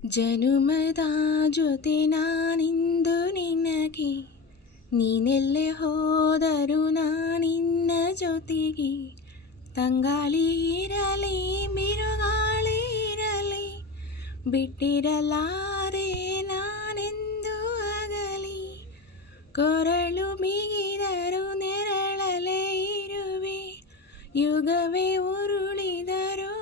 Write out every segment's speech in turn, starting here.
ಜನುಮದ ಜೊತೆ ನಾನಿಂದು ನಿನಗೆ, ನೀನೆಲ್ಲೇ ಹೋದರೂ ನಾನಿನ್ನ ಜೊತೆಗೆ. ತಂಗಾಳಿ ಇರಲಿ ಬಿರುಗಾಳಿ ಇರಲಿ, ಬಿಟ್ಟಿರಲಾರೆ ನಾನೆಂದು ಅಗಲಿ. ಕೊರಳು ಬಿಗಿದರು ನೆರಳಲೇ ಇರುವೆ, ಯುಗವೇ ಉರುಳಿದರು.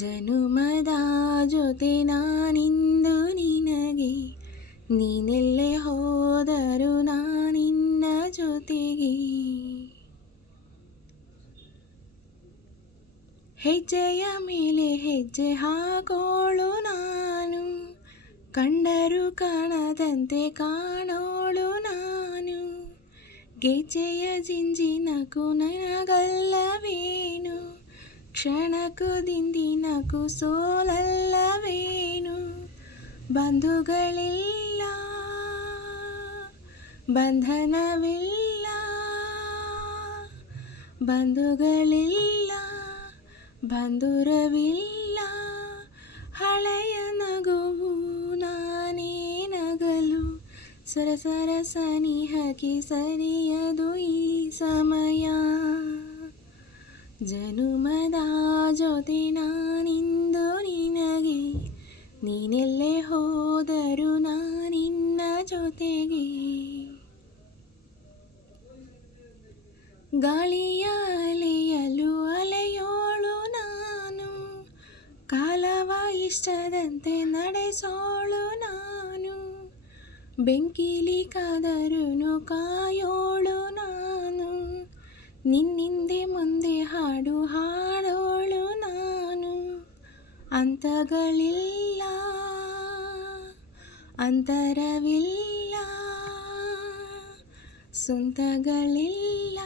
ಜನುಮದ ಜೊತೆ ನಾನಿಂದು ನಿನಗೆ, ನೀನೆಲ್ಲೇ ಹೋದರೂ ನಾನಿನ್ನ ಜೊತೆಗೆ. ಹೆಜ್ಜೆಯ ಮೇಲೆ ಹೆಜ್ಜೆ ಹಾಕೋಳು ನಾನು, ಕಂಡರೂ ಕಾಣದಂತೆ ಕಾಣೋಳು ನಾನು. ಗೆಜ್ಜೆಯ ಜಿಂಜಿನಕು ನನಗಲ್ಲವೇನು, ಕ್ಷಣಕ್ಕೂ ದಿಂದಿನಕ್ಕೂ ಸೋಲಲ್ಲವೇನು. ಬಂಧುಗಳಿಲ್ಲ ಬಂಧನವಿಲ್ಲ, ಬಂಧುಗಳಿಲ್ಲ ಬಂಧುರವಿಲ್ಲ. ಹಳೆಯ ನಗುವು ನಾನೇ ನಗಲು, ಸರಸರ ಸನಿಹಕ್ಕೆ ಸರಿಯದು ಈ ಸಮಯ. ಜನುಮದ ಜೊತೆ ನಾನಿಂದು ನಿನಗೆ, ನೀನೆಲ್ಲೇ ಹೋದರೂ ನಾನಿನ್ನ ಜೊತೆಗೆ. ಗಾಳಿಯ ಅಲೆಯಲು ಅಲೆಯೋಳು ನಾನು, ಕಾಲವ ಇಷ್ಟದಂತೆ ನಡೆಸೋಳು ನಾನು. ಬೆಂಕಿಲಿ ಕಾದರೂ ಕಾಯೋಳು ನಾನು, ನಿನ್ನಿಂದೆ ಮುಂದೆ ಹಾಡು ಹಾಡೋಳು ನಾನು. ಅಂತಗಳಿಲ್ಲ ಅಂತರವಿಲ್ಲ, ಸ್ವಂತಗಳಿಲ್ಲ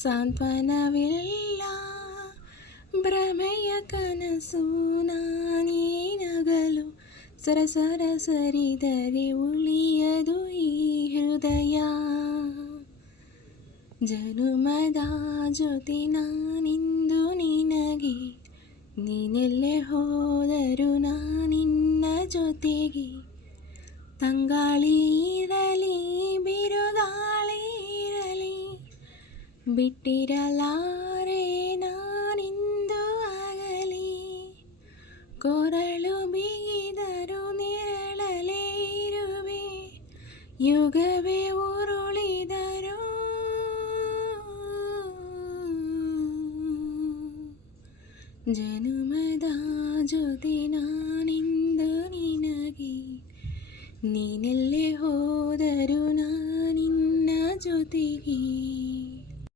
ಸಾಂತ್ವನವಿಲ್ಲ. ಭ್ರಮೆಯ ಕನಸು ನಾನೇ ನಗಲು, ಸರಸರ ಸರಿದರೆ ಉಳಿಯದು ಈ ಹೃದಯ. ಜನುಮದ ಜೊತೆ ನಾನಿಂದು ನಿನಗೆ, ನೀನೆಲ್ಲೇ ಹೋದರೂ ನಾನಿನ್ನ ಜೊತೆಗೆ. ತಂಗಾಳಿ ಇರಲಿ ಬಿರುಗಾಳಿ ಇರಲಿ, ಬಿಟ್ಟಿರಲಾರೆ ನಾನಿಂದು ಅಗಲಿ. ಕೊರಳು ಬಿಗಿದರು ನೆರಳಲೇ ಇರುವೆ, ಯುಗವೇ ಉರುಳಿದರು. ಜನುಮದ ಜೊತೆ ನಾನಿಂದು ನಿನಗೆ, ನೀನೆಲ್ಲೇ